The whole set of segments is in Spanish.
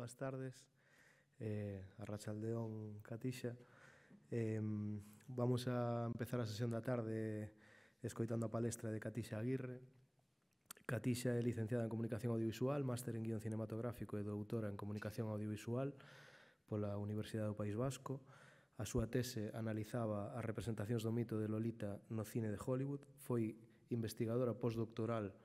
Boas tardes, arratsaldeón, Catixa. Vamos a empezar a sesión da tarde escoitando a palestra de Catixa Aguirre. Catixa é licenciada en Comunicación Audiovisual, máster en Guión Cinematográfico e doutora en Comunicación Audiovisual pola Universidade do País Vasco. A súa tese analizaba as representacións do mito de Lolita no cine de Hollywood. Foi investigadora postdoctoral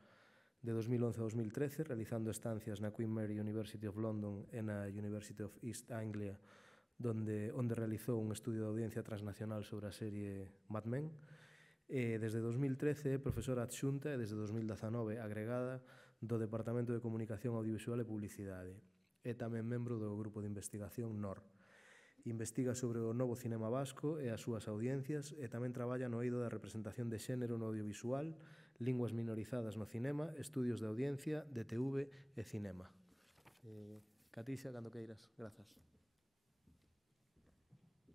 de 2011 a 2013, realizando estancias na Queen Mary University of London e na University of East Anglia, onde realizou un estudio de audiencia transnacional sobre a serie Mad Men. Desde 2013 é profesora adxunta e desde 2019 agregada do Departamento de Comunicación Audiovisual e Publicidade. É tamén membro do grupo de investigación NOR. Investiga sobre o novo cinema vasco e as súas audiencias e tamén traballa no eido da representación de xénero no audiovisual, linguas minorizadas no cinema, estudios de audiencia, DTV e cinema. Catixa, cando queiras. Grazas.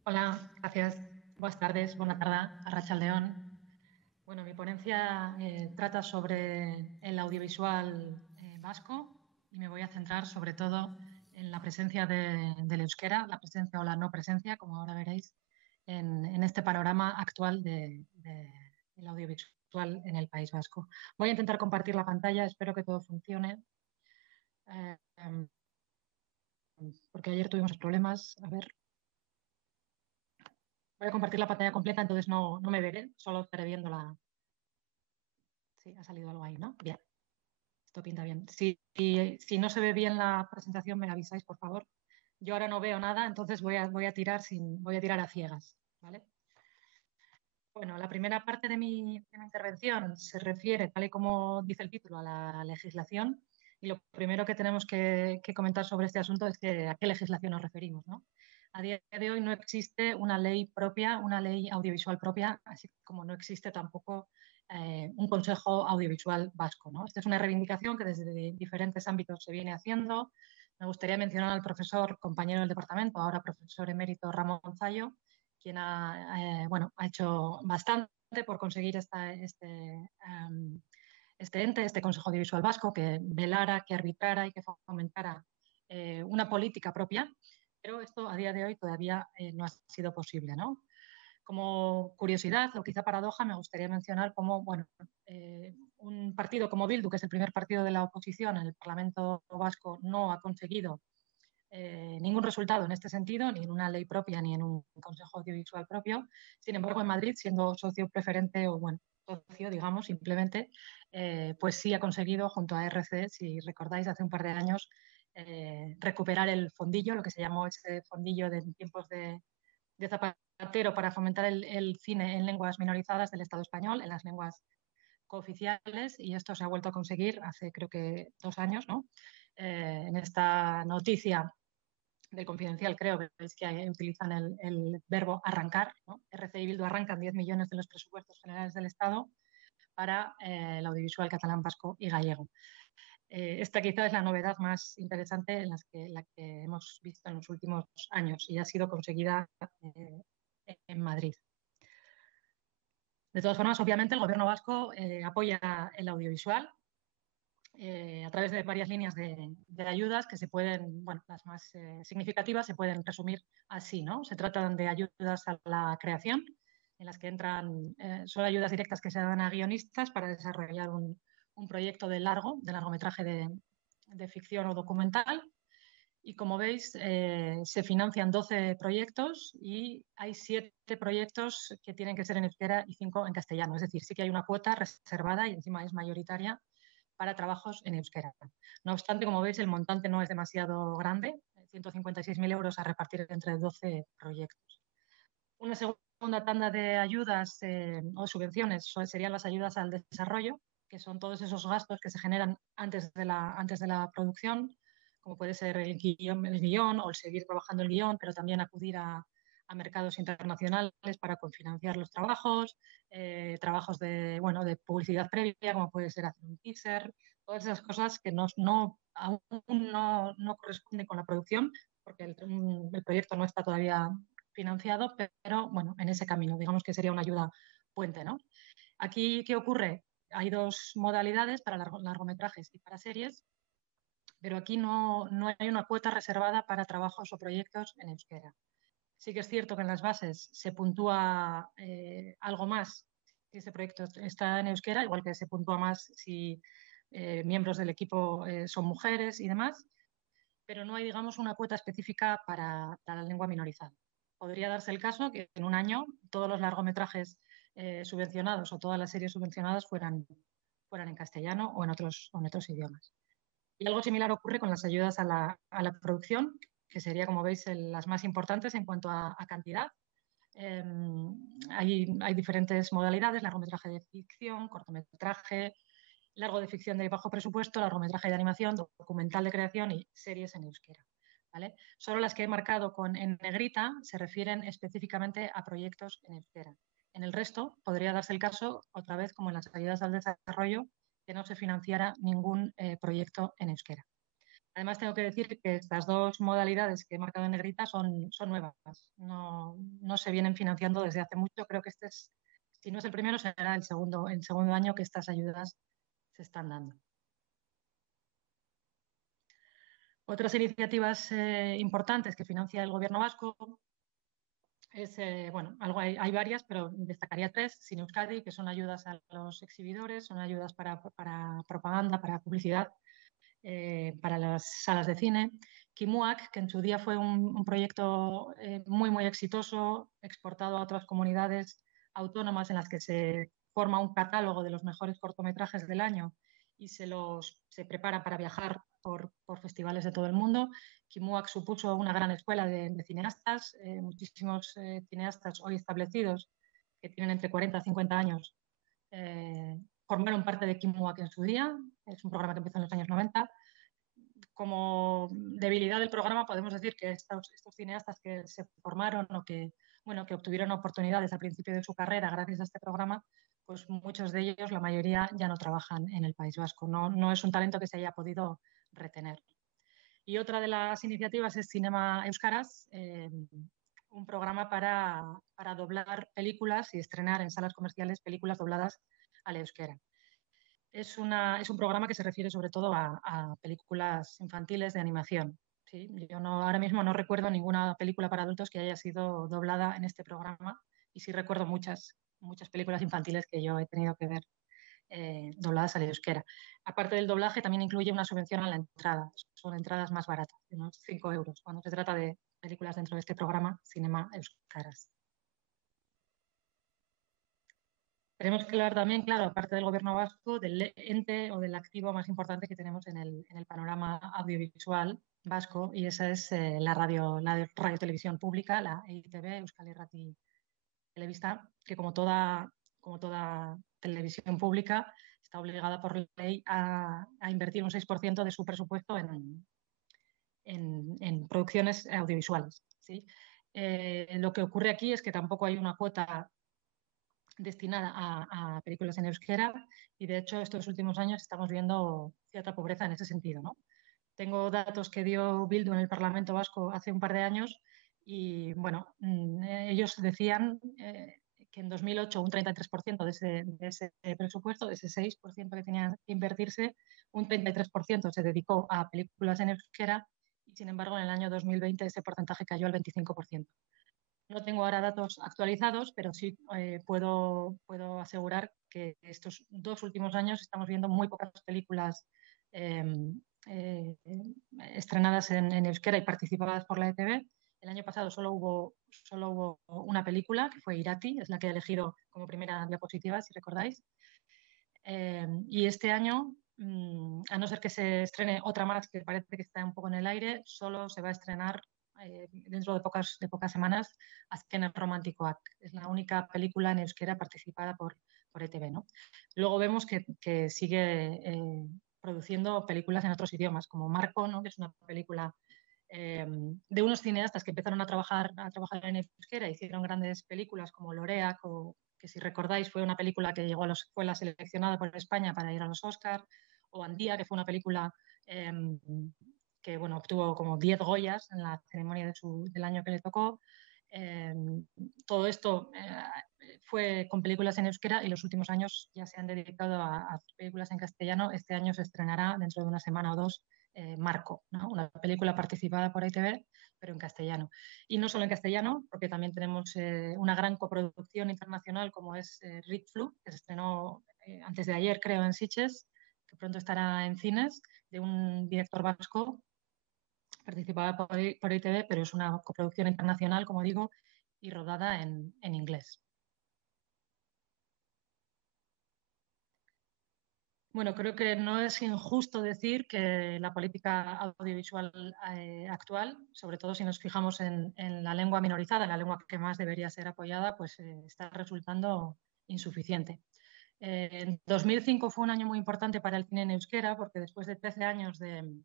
Hola, gracias. Buenas tardes, buena tarde, arratsaldeón. Bueno, mi ponencia trata sobre el audiovisual vasco y me voy a centrar sobre todo en la presencia del euskera, la presencia o la no presencia, como ahora veréis, en este panorama actual del audiovisual en el País Vasco. Voy a intentar compartir la pantalla, espero que todo funcione, porque ayer tuvimos problemas. A ver. Voy a compartir la pantalla completa, entonces no me veré, solo estaré viendo la... Sí, ha salido algo ahí, ¿no? Bien, esto pinta bien. Si no se ve bien la presentación, me avisáis, por favor. Yo ahora no veo nada, entonces voy a tirar a ciegas, ¿vale? Bueno, la primera parte de mi intervención se refiere, tal y como dice el título, a la legislación. Y lo primero que tenemos que comentar sobre este asunto es a qué legislación nos referimos, ¿no? A día de hoy no existe una ley propia, una ley audiovisual propia, así como no existe tampoco un Consejo Audiovisual Vasco, ¿no? Esta es una reivindicación que desde diferentes ámbitos se viene haciendo. Me gustaría mencionar al profesor, compañero del departamento, ahora profesor emérito Ramón Zallo, quien ha hecho bastante por conseguir este ente, este Consejo Audiovisual Vasco, que velara, que arbitrara y que fomentara una política propia, pero esto a día de hoy todavía no ha sido posible, ¿no? Como curiosidad o quizá paradoja, me gustaría mencionar cómo un partido como Bildu, que es el primer partido de la oposición en el Parlamento Vasco, no ha conseguido ningún resultado en este sentido, ni en una ley propia, ni en un consejo audiovisual propio. Sin embargo, en Madrid, siendo socio preferente o, socio, digamos, simplemente, pues sí ha conseguido, junto a RC, si recordáis, hace un par de años, recuperar el fondillo, lo que se llamó ese fondillo de tiempos de Zapatero para fomentar el cine en lenguas minorizadas del Estado español, en las lenguas cooficiales, y esto se ha vuelto a conseguir hace creo que 2 años, ¿no? En esta noticia del Confidencial, creo que es que utilizan el verbo arrancar, ¿no? RC y Bildu arrancan 10 millones de los presupuestos generales del Estado para el audiovisual catalán, vasco y gallego. Esta quizá es la novedad más interesante en la que hemos visto en los últimos años y ha sido conseguida en Madrid. De todas formas, obviamente, el Gobierno vasco apoya el audiovisual a través de varias líneas de ayudas que se pueden, las más significativas se pueden resumir así, ¿no? Se tratan de ayudas a la creación, en las que entran, son ayudas directas que se dan a guionistas para desarrollar un proyecto de largometraje de ficción o documental. Y como veis, se financian 12 proyectos y hay 7 proyectos que tienen que ser en euskera y 5 en castellano. Es decir, sí que hay una cuota reservada y encima es mayoritaria para trabajos en euskera. No obstante, como veis, el montante no es demasiado grande, 156.000 euros a repartir entre 12 proyectos. Una segunda tanda de ayudas o subvenciones serían las ayudas al desarrollo, que son todos esos gastos que se generan antes de la producción, como puede ser el guión o el seguir trabajando el guión, pero también acudir a mercados internacionales para cofinanciar los trabajos, trabajos de publicidad previa, como puede ser hacer un teaser, todas esas cosas que aún no corresponden con la producción, porque el proyecto no está todavía financiado, pero en ese camino, digamos que sería una ayuda puente, ¿no? Aquí, ¿qué ocurre? Hay 2 modalidades para largometrajes y para series. pero aquí no hay una cuota reservada para trabajos o proyectos en euskera. Sí que es cierto que en las bases se puntúa algo más si ese proyecto está en euskera, igual que se puntúa más si miembros del equipo son mujeres y demás, pero no hay, digamos, una cuota específica para la lengua minorizada. Podría darse el caso que en un año todos los largometrajes subvencionados o todas las series subvencionadas fueran en castellano o en otros idiomas. Y algo similar ocurre con las ayudas a la producción, que sería, como veis, las más importantes en cuanto a cantidad. Hay diferentes modalidades: largometraje de ficción, cortometraje, largo de ficción de bajo presupuesto, largometraje de animación, documental de creación y series en euskera. ¿Vale? Solo las que he marcado en negrita se refieren específicamente a proyectos en euskera. En el resto podría darse el caso, otra vez como en las ayudas al desarrollo, que no se financiara ningún proyecto en euskera. Además, tengo que decir que estas dos modalidades que he marcado en negrita son nuevas. No se vienen financiando desde hace mucho. Creo que este es, si no es el primero, será el segundo año que estas ayudas se están dando. Otras iniciativas importantes que financia el Gobierno vasco es, hay varias, pero destacaría tres. Cine Euskadi, que son ayudas a los exhibidores, son ayudas para propaganda, para publicidad, para las salas de cine. Kimuak, que en su día fue un proyecto muy exitoso, exportado a otras comunidades autónomas, en las que se forma un catálogo de los mejores cortometrajes del año y se prepara para viajar por festivales de todo el mundo. Kimuak supuso una gran escuela de cineastas, muchísimos cineastas hoy establecidos que tienen entre 40 y 50 años formaron parte de Kimuak en su día. Es un programa que empezó en los años 90. Como debilidad del programa podemos decir que estos cineastas que se formaron o que obtuvieron oportunidades al principio de su carrera gracias a este programa, pues muchos de ellos, la mayoría, ya no trabajan en el País Vasco. No es un talento que se haya podido retener. Y otra de las iniciativas es Cinema Euskaraz, un programa para doblar películas y estrenar en salas comerciales películas dobladas al euskera. Es un programa que se refiere sobre todo a películas infantiles de animación. ¿Sí? Yo ahora mismo no recuerdo ninguna película para adultos que haya sido doblada en este programa, y sí recuerdo muchas películas infantiles que yo he tenido que ver dobladas al euskera. Aparte del doblaje, también incluye una subvención a la entrada. Son entradas más baratas, de unos 5 euros, cuando se trata de películas dentro de este programa Cinema Euskaraz. Tenemos que hablar también, claro, aparte del Gobierno vasco, del ente o del activo más importante que tenemos en el panorama audiovisual vasco, y esa es la radio televisión pública, la EITB, Euskal Irrati Telebista, que como toda televisión pública está obligada por ley a invertir un 6% de su presupuesto en producciones audiovisuales. ¿Sí? Lo que ocurre aquí es que tampoco hay una cuota destinada a películas en euskera, y de hecho estos últimos años estamos viendo cierta pobreza en ese sentido, ¿no? Tengo datos que dio Bildu en el Parlamento Vasco hace un par de años y, bueno, ellos decían que en 2008 un 33% de ese presupuesto, de ese 6% que tenía que invertirse, un 33% se dedicó a películas en euskera, y sin embargo en el año 2020 ese porcentaje cayó al 25%. No tengo ahora datos actualizados, pero sí puedo asegurar que estos 2 últimos años estamos viendo muy pocas películas eh, eh, estrenadas en euskera y participadas por la ETV. El año pasado solo hubo una película, que fue Irati, es la que he elegido como primera diapositiva, si recordáis. Y este año, a no ser que se estrene otra más que parece que está un poco en el aire, solo se va a estrenar dentro de pocas semanas Azken Romantikoak. Es la única película en euskera participada por ETV, ¿no? Luego vemos que sigue produciendo películas en otros idiomas, como Marco, ¿no? Que es una película de unos cineastas que empezaron a trabajar en euskera, hicieron grandes películas como Loreak, que si recordáis fue una película que fue la seleccionada por España para ir a los Oscars, o Andía, que fue una película que obtuvo como 10 Goyas en la ceremonia del año que le tocó. Todo esto fue con películas en euskera y los últimos años ya se han dedicado a hacer películas en castellano. Este año se estrenará dentro de una semana o dos Marco, ¿no? Una película participada por ITV, pero en castellano. Y no solo en castellano, porque también tenemos una gran coproducción internacional como es Rit Flu, que se estrenó antes de ayer, creo, en Sitges, que pronto estará en cines, de un director vasco participada por ITV, pero es una coproducción internacional, como digo, y rodada en inglés. Bueno, creo que no es injusto decir que la política audiovisual actual, sobre todo si nos fijamos en la lengua minorizada, la lengua que más debería ser apoyada, pues está resultando insuficiente. En 2005 fue un año muy importante para el cine en euskera porque después de 13 años de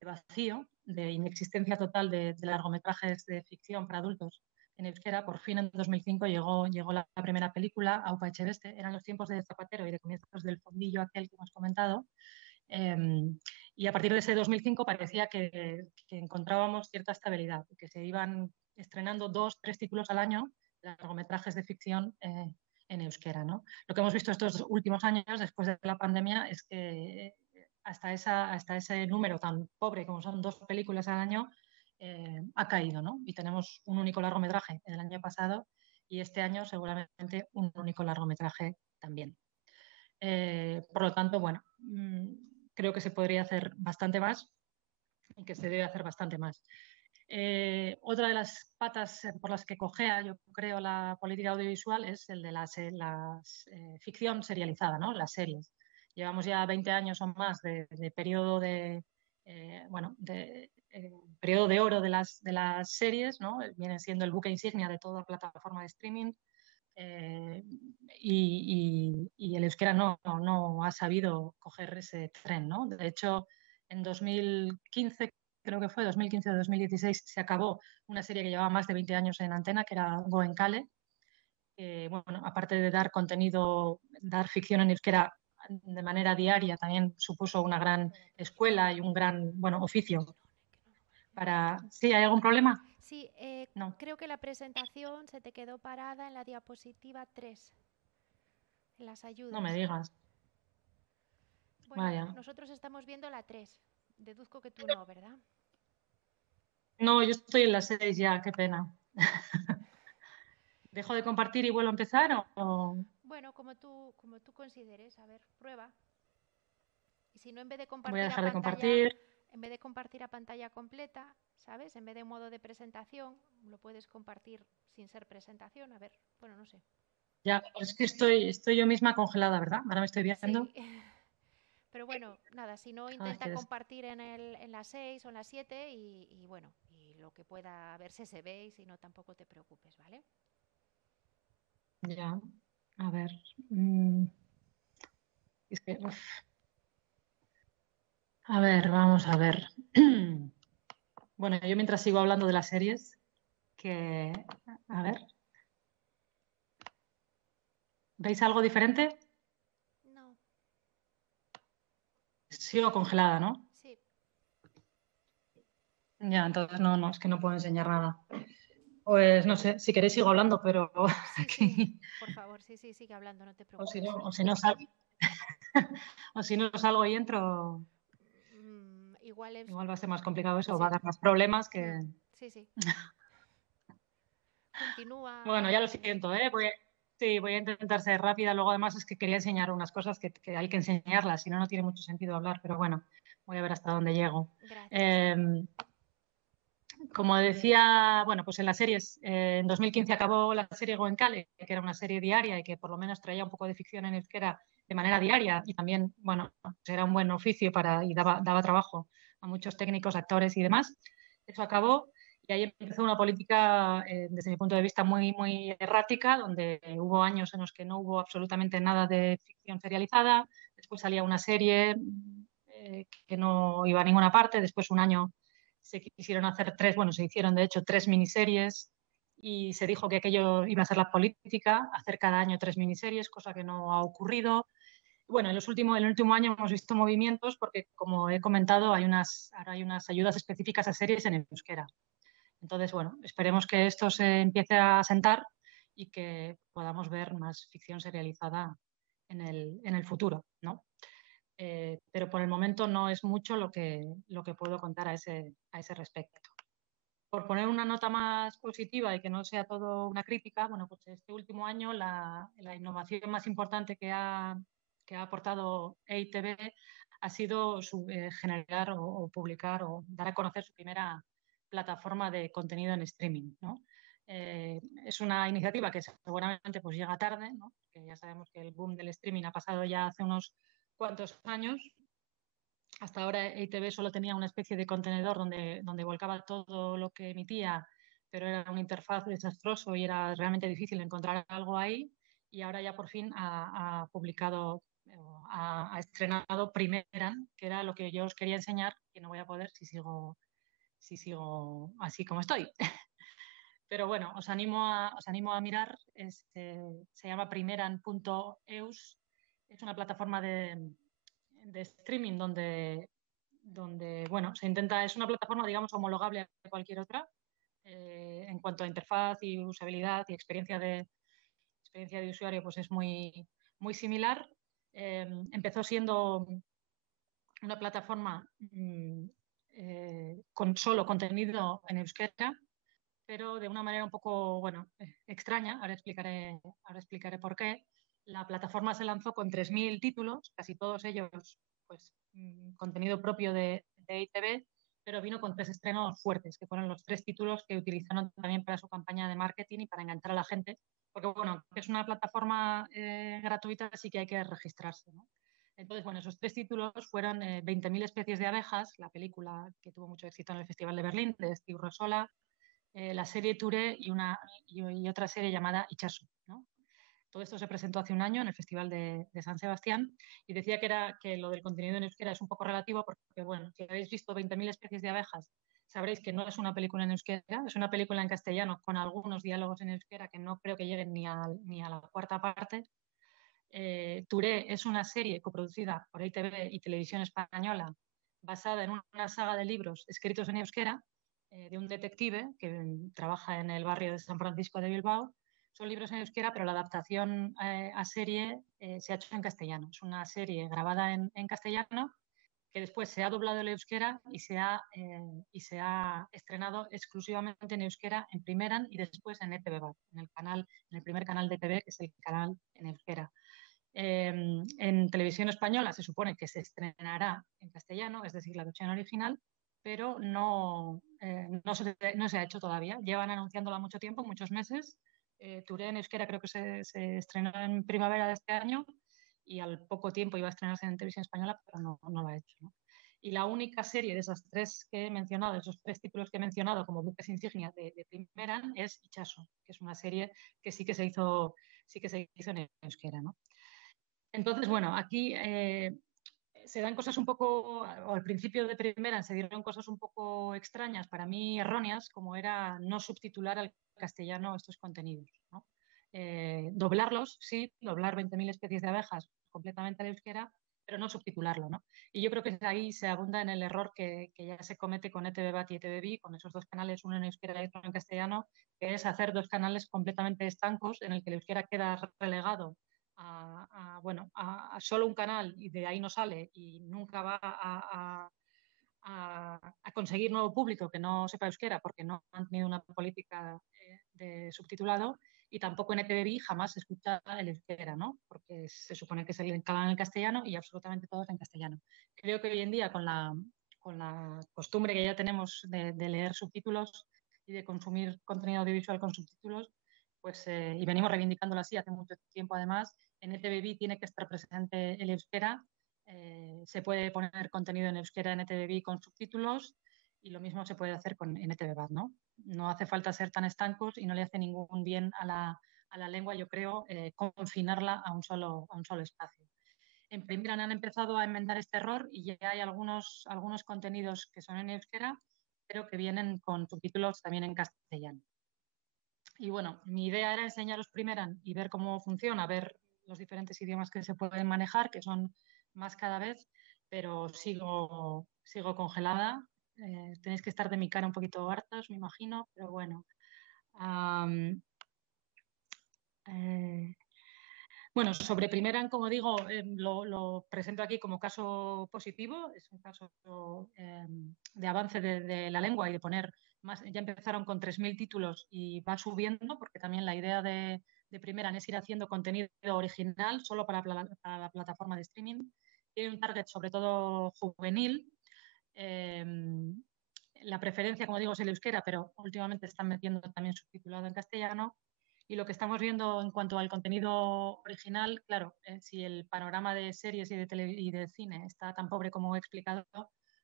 vacío, de inexistencia total de largometrajes de ficción para adultos en euskera, por fin en 2005 llegó la primera película, Aupa Echebeste. Eran los tiempos de Zapatero y de comienzos del fondillo aquel que hemos comentado. Y a partir de ese 2005 parecía que encontrábamos cierta estabilidad, que se iban estrenando 2, 3 títulos al año, largometrajes de ficción en euskera, ¿no? Lo que hemos visto estos últimos años, después de la pandemia, es que hasta ese número tan pobre como son 2 películas al año, ha caído, ¿no? Y tenemos un único largometraje el año pasado y este año seguramente un único largometraje también. Por lo tanto, bueno, creo que se podría hacer bastante más y que se debe hacer bastante más. Otra de las patas por las que cojea, yo creo, la política audiovisual es el de la ficción serializada, ¿no? Las series. Llevamos ya 20 años o más de periodo periodo de oro de las series, ¿no? Viene siendo el buque insignia de toda plataforma de streaming. Y el euskera no ha sabido coger ese tren, ¿no? De hecho, en 2015, creo que fue 2015 o 2016, se acabó una serie que llevaba más de 20 años en antena, que era Goenkale. Bueno, aparte de dar contenido, dar ficción en euskera de manera diaria, también supuso una gran escuela y un gran, bueno, oficio para... ¿Sí? ¿Hay algún problema? Sí, No. creo que la presentación se te quedó parada en la diapositiva 3, en las ayudas. No me digas. Bueno, Vaya. nosotros estamos viendo la 3. Deduzco que tú no, ¿verdad? No, yo estoy en las 6 ya, qué pena. ¿Dejo de compartir y vuelvo a empezar o...? Bueno, como tú consideres. A ver, prueba. Y si no, en vez de Voy a compartir a dejar de pantalla, compartir. en vez de compartir a pantalla completa, ¿sabes? En vez de un modo de presentación, lo puedes compartir sin ser presentación. A ver, bueno, no sé. Ya, es que estoy yo misma congelada, ¿verdad? Ahora me estoy viendo. Sí. Pero bueno, nada, si no, Ay, intenta compartir en las 6 o en las 7 y bueno, y lo que pueda verse se ve y si no, tampoco te preocupes, ¿vale? Ya, a ver. Es que, uf. A ver, vamos a ver. Bueno, yo mientras sigo hablando de las series, que... A ver. ¿Veis algo diferente? No, Sigo congelada, ¿no? sí. Ya, entonces no, es que no puedo enseñar nada. Pues no sé, si queréis sigo hablando, pero Sí, sí, aquí... por favor, sí, sigue hablando, no te O si preocupes. no, o si no salgo y entro, Igual es... igual va a ser más complicado eso, va a Sí. dar más problemas que... Sí, sí. Continúa. Bueno, ya lo siento, ¿eh? Sí, voy a intentar ser rápida. Luego, además, es que quería enseñar unas cosas que hay que enseñarlas, si no, no tiene mucho sentido hablar, pero bueno, voy a ver hasta dónde llego. Gracias. Como decía, bueno, pues en las series, en 2015 acabó la serie Goenkale, que era una serie diaria y que por lo menos traía un poco de ficción en euskera de manera diaria y también, bueno, pues era un buen oficio y daba trabajo a muchos técnicos, actores y demás. Eso acabó y ahí empezó una política, desde mi punto de vista, muy errática, donde hubo años en los que no hubo absolutamente nada de ficción serializada, después salía una serie que no iba a ninguna parte, después un año se quisieron hacer 3, bueno, se hicieron de hecho 3 miniseries y se dijo que aquello iba a ser la política, hacer cada año 3 miniseries, cosa que no ha ocurrido. Bueno, en el último año hemos visto movimientos porque, como he comentado, ahora hay unas ayudas específicas a series en euskera. Entonces, bueno, esperemos que esto se empiece a sentar y que podamos ver más ficción serializada en el futuro, ¿no? Pero por el momento no es mucho lo que puedo contar a ese respecto. Por poner una nota más positiva y que no sea todo una crítica, bueno, pues este último año la innovación más importante que ha aportado EITB ha sido generar o publicar o dar a conocer su primera plataforma de contenido en streaming, ¿no? Es una iniciativa que seguramente pues llega tarde, ¿no? Porque ya sabemos que el boom del streaming ha pasado ya hace unos cuantos años. Hasta ahora EITB solo tenía una especie de contenedor donde volcaba todo lo que emitía, pero era una interfaz desastroso y era realmente difícil encontrar algo ahí. Y ahora ya por fin ha publicado, ha estrenado Primeran, que era lo que yo os quería enseñar, que no voy a poder si sigo así como estoy. Pero bueno, os animo a mirar. Se llama primeran.eus. Es una plataforma de streaming donde, bueno, se intenta, es una plataforma, digamos, homologable a cualquier otra en cuanto a interfaz y usabilidad y experiencia de usuario, pues es muy similar. Empezó siendo una plataforma con solo contenido en euskera, pero de una manera un poco, bueno, extraña. Ahora explicaré por qué. La plataforma se lanzó con 3.000 títulos, casi todos ellos pues contenido propio de EITB, pero vino con 3 estrenos fuertes, que fueron los 3 títulos que utilizaron también para su campaña de marketing y para enganchar a la gente, porque bueno, es una plataforma gratuita, así que hay que registrarse, ¿no? Entonces, bueno, esos 3 títulos fueron 20.000 especies de abejas, la película que tuvo mucho éxito en el Festival de Berlín, de Steve Rosola, la serie Touré y otra serie llamada Itxaso, ¿no? Todo esto se presentó hace un año en el Festival de San Sebastián y decía que lo del contenido en euskera es un poco relativo porque, bueno, si habéis visto 20.000 especies de abejas, sabréis que no es una película en euskera, es una película en castellano con algunos diálogos en euskera que no creo que lleguen ni a la cuarta parte. Touré es una serie coproducida por EITB y Televisión Española basada en una saga de libros escritos en euskera de un detective que trabaja en el barrio de San Francisco de Bilbao. Son libros en euskera, pero la adaptación a serie se ha hecho en castellano. Es una serie grabada en castellano que después se ha doblado el euskera y se ha estrenado exclusivamente en euskera en Primeran y después en ETV Bat, en el primer canal de TV, que es el canal en euskera. En televisión española se supone que se estrenará en castellano, es decir, la versión original, pero no se ha hecho todavía. Llevan anunciándola mucho tiempo, muchos meses. Touré en euskera creo que se estrenó en primavera de este año y al poco tiempo iba a estrenarse en televisión española, pero no lo ha hecho, ¿no? Y la única serie de esas 3 que he mencionado, esos 3 títulos que he mencionado como buques insignia de Primeran, es Itxaso, que es una serie que sí que se hizo en euskera, ¿no? Entonces, bueno, aquí se dan cosas un poco, o al principio de Primeran se dieron cosas un poco extrañas, para mí erróneas, como era no subtitular al castellano estos contenidos, ¿no? Doblarlos, sí, doblar 20.000 especies de abejas completamente al euskera, pero no subtitularlo, ¿no? Y yo creo que ahí se abunda en el error que ya se comete con ETV Bat y ETV, con esos 2 canales, uno en euskera y otro en castellano, que es hacer 2 canales completamente estancos en el que el euskera queda relegado a solo un canal y de ahí no sale y nunca va a conseguir nuevo público que no sepa euskera porque no han tenido una política de subtitulado, y tampoco en ETV jamás se escucha el euskera, ¿no? Porque se supone que es el canal en castellano y absolutamente todo es en castellano. Creo que hoy en día con la costumbre que ya tenemos de leer subtítulos y de consumir contenido audiovisual con subtítulos, pues, y venimos reivindicándolo así hace mucho tiempo además, en ETV tiene que estar presente el euskera. Se puede poner contenido en euskera en ETV con subtítulos y lo mismo se puede hacer en ETV Bat, ¿no? No hace falta ser tan estancos y no le hace ningún bien a la lengua, yo creo, confinarla a un solo espacio. En Primeran han empezado a enmendar este error y ya hay algunos contenidos que son en euskera, pero que vienen con subtítulos también en castellano. Y bueno, mi idea era enseñaros Primeran y ver cómo funciona, ver los diferentes idiomas que se pueden manejar, que son más cada vez, pero sigo congelada. Tenéis que estar de mi cara un poquito hartas, me imagino, pero bueno. Bueno, sobre Primeran, como digo, lo presento aquí como caso positivo. Es un caso de avance de la lengua y de poner más. Ya empezaron con 3.000 títulos y va subiendo, porque también la idea de Primeran es ir haciendo contenido original solo para la plataforma de streaming. Tiene un target sobre todo juvenil. La preferencia, como digo, es el euskera, pero últimamente están metiendo también subtitulado en castellano. Y lo que estamos viendo en cuanto al contenido original, claro, si el panorama de series y de cine está tan pobre como he explicado,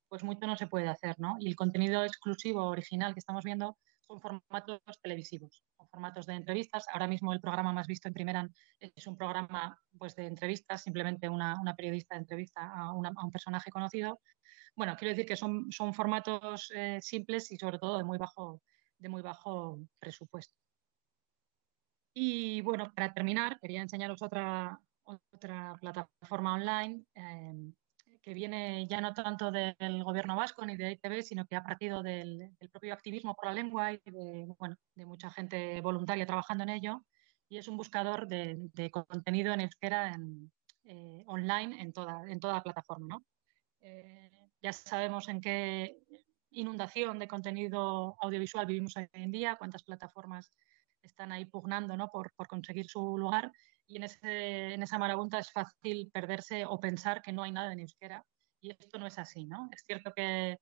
pues mucho no se puede hacer, ¿no? Y el contenido exclusivo original que estamos viendo son formatos televisivos, son formatos de entrevistas. Ahora mismo el programa más visto en Primeran es un programa pues, de entrevistas, simplemente una periodista entrevista a un personaje conocido. Bueno, quiero decir que son formatos simples y sobre todo de muy bajo presupuesto. Y bueno, para terminar, quería enseñaros otra plataforma online que viene ya no tanto del gobierno vasco ni de ITV, sino que ha partido del propio activismo por la lengua y de mucha gente voluntaria trabajando en ello. Y es un buscador de contenido en euskera online en toda la plataforma, ¿no? Ya sabemos en qué inundación de contenido audiovisual vivimos hoy en día, cuántas plataformas están ahí pugnando, ¿no? por conseguir su lugar, y en esa marabunta es fácil perderse o pensar que no hay nada en euskera, y esto no es así, ¿no? Es cierto que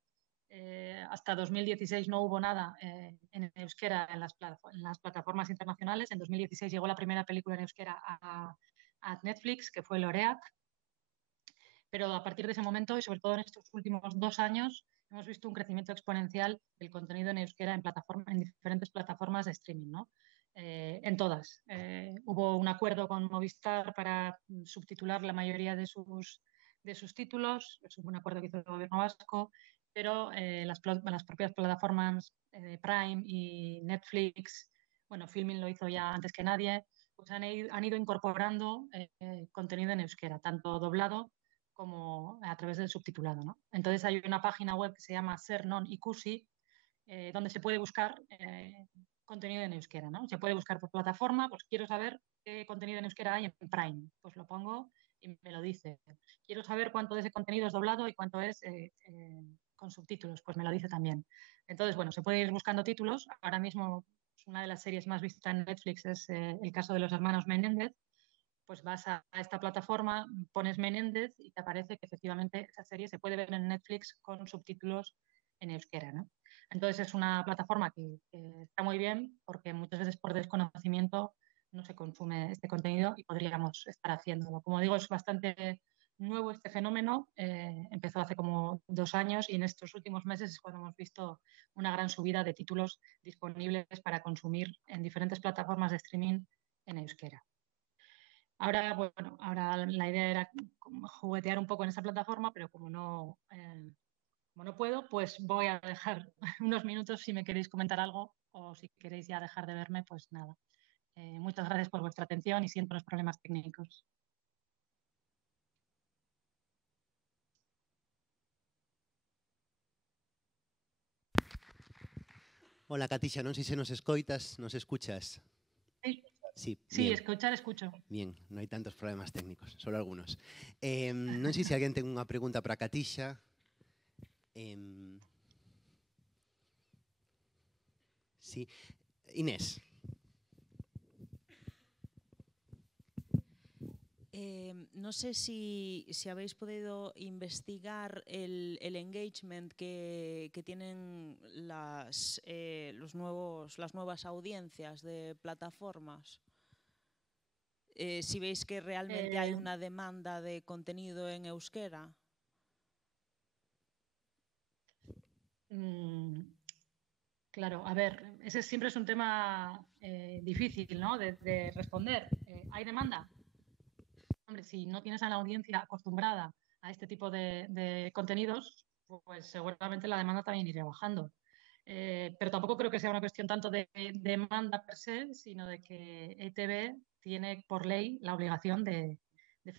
hasta 2016 no hubo nada en euskera en las plataformas internacionales. En 2016 llegó la primera película en euskera a Netflix, que fue Loreak, pero a partir de ese momento y sobre todo en estos últimos 2 años hemos visto un crecimiento exponencial del contenido en euskera en diferentes plataformas de streaming, ¿no? En todas. Hubo un acuerdo con Movistar para subtitular la mayoría de sus títulos, es un acuerdo que hizo el gobierno vasco, pero las propias plataformas Prime y Netflix, bueno, Filmin lo hizo ya antes que nadie, pues han ido incorporando contenido en euskera, tanto doblado como a través del subtitulado, ¿no? Entonces hay una página web que se llama Sernon Ikusi, donde se puede buscar contenido en euskera, ¿no? Se puede buscar por plataforma, pues quiero saber qué contenido en euskera hay en Prime, pues lo pongo y me lo dice. Quiero saber cuánto de ese contenido es doblado y cuánto es con subtítulos, pues me lo dice también. Entonces, bueno, se puede ir buscando títulos. Ahora mismo una de las series más vistas en Netflix es el caso de los hermanos Menéndez. Pues vas a esta plataforma, pones Menéndez y te aparece que efectivamente esa serie se puede ver en Netflix con subtítulos en euskera, ¿no? Entonces es una plataforma que está muy bien porque muchas veces por desconocimiento no se consume este contenido y podríamos estar haciéndolo. Como digo, es bastante nuevo este fenómeno, empezó hace como 2 años y en estos últimos meses es cuando hemos visto una gran subida de títulos disponibles para consumir en diferentes plataformas de streaming en euskera. Ahora, bueno, ahora la idea era juguetear un poco en esa plataforma, pero como no puedo, pues voy a dejar unos minutos si me queréis comentar algo o si queréis ya dejar de verme, pues nada. Muchas gracias por vuestra atención y siento los problemas técnicos. Hola, Katixia, non sei se nos escoitas, nos escuchas. Sí, Sí, sí, bien. escucho. Bien, non hai tantos problemas técnicos, solo algunos. Non sei se alguén ten unha pregunta para Katixia. Sí. Inés. No sé si habéis podido investigar el engagement que tienen las nuevas audiencias de plataformas. Si veis que realmente hay una demanda de contenido en euskera. Claro, a ver, ese siempre es un tema difícil, ¿no? de responder. ¿Hay demanda? Hombre, si no tienes a la audiencia acostumbrada a este tipo de contenidos, pues seguramente la demanda también irá bajando. Pero tampoco creo que sea una cuestión tanto de demanda per se, sino de que ETV tiene por ley la obligación de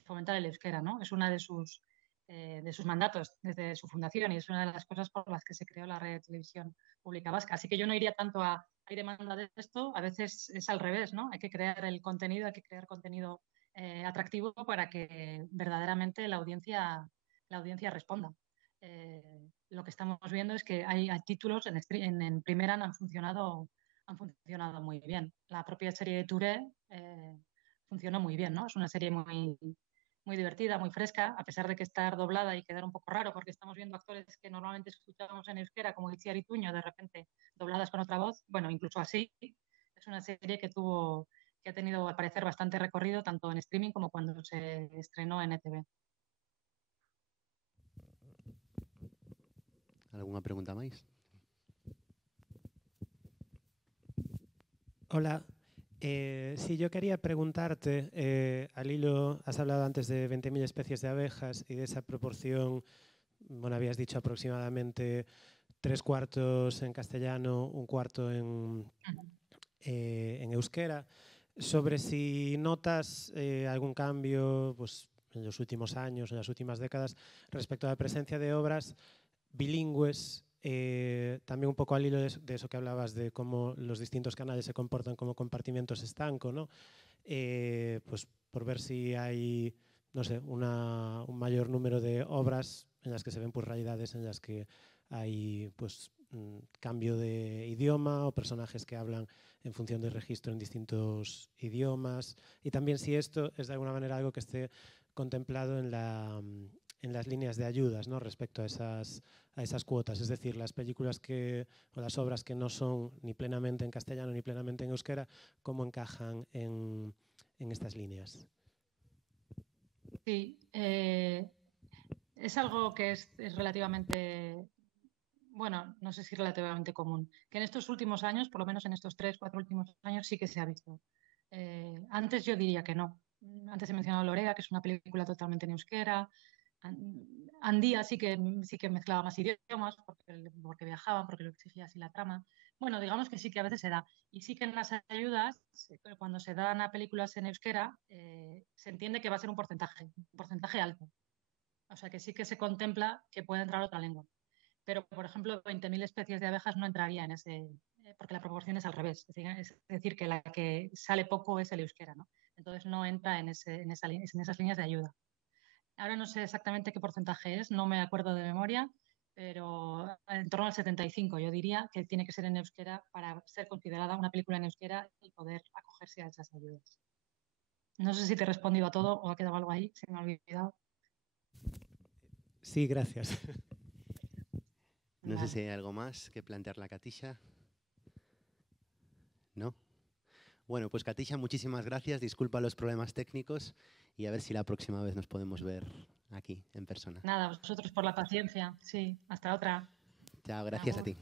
fomentar el euskera, ¿no? Es una de sus de sus mandatos desde su fundación, y es una de las cosas por las que se creó la Red de Televisión Pública Vasca. Así que yo no iría tanto a hay demanda de esto, a veces es al revés, ¿no? Hay que crear el contenido, hay que crear contenido atractivo para que verdaderamente la audiencia responda. Lo que estamos viendo es que hay títulos en primera han funcionado muy bien. La propia serie de Touré funcionó muy bien, ¿no? Es una serie muy divertida, muy fresca, a pesar de que estar doblada y quedar un poco raro, porque estamos viendo actores que normalmente escuchamos en euskera, como Itziar Ituño, de repente dobladas con otra voz. Bueno, incluso así, es una serie que ha tenido, al parecer, bastante recorrido, tanto en streaming como cuando se estrenó en ETV. ¿Alguna pregunta más? Hola. Sí, yo quería preguntarte, al hilo, has hablado antes de 20.000 especies de abejas y de esa proporción, bueno, habías dicho aproximadamente 3/4 en castellano, 1/4 en euskera, sobre si notas algún cambio pues, en los últimos años, en las últimas décadas, respecto a la presencia de obras bilingües. También un poco al hilo de eso que hablabas de cómo los distintos canales se comportan como compartimentos estanco, ¿no? Pues por ver si hay, no sé, un mayor número de obras en las que se ven pues, realidades en las que hay pues, cambio de idioma o personajes que hablan en función del registro en distintos idiomas, y también si esto es de alguna manera algo que esté contemplado en las líneas de ayudas, ¿no? Respecto a esas cuotas, es decir, las películas o las obras que no son ni plenamente en castellano ni plenamente en euskera, ¿cómo encajan en estas líneas? Sí, es algo que es relativamente, bueno, no sé si relativamente común, que en estos últimos años, por lo menos en estos 3-4 últimos años, sí que se ha visto. Antes yo diría que no. Antes he mencionado Lorea, que es una película totalmente en euskera. Andía sí que mezclaba más idiomas porque viajaban, porque lo exigía así la trama. Bueno, digamos que sí que a veces se da. Y sí que en las ayudas, cuando se dan a películas en euskera, se entiende que va a ser un porcentaje alto. O sea que sí que se contempla que puede entrar otra lengua. Pero, por ejemplo, 20.000 especies de abejas no entraría en ese, porque la proporción es al revés. Es decir, que la que sale poco es el euskera, ¿no? Entonces no entra en esas líneas de ayuda. Ahora no sé exactamente qué porcentaje es, no me acuerdo de memoria, pero en torno al 75 yo diría que tiene que ser en euskera para ser considerada una película en euskera y poder acogerse a esas ayudas. No sé si te he respondido a todo o ha quedado algo ahí, se me ha olvidado. Sí, gracias. No sé si hay algo más que plantear la Katisha. ¿No? Bueno, pues Katisha, muchísimas gracias. Disculpa los problemas técnicos y a ver si la próxima vez nos podemos ver aquí, en persona. Nada, vosotros por la paciencia. Sí, hasta otra. Chao, gracias a ti.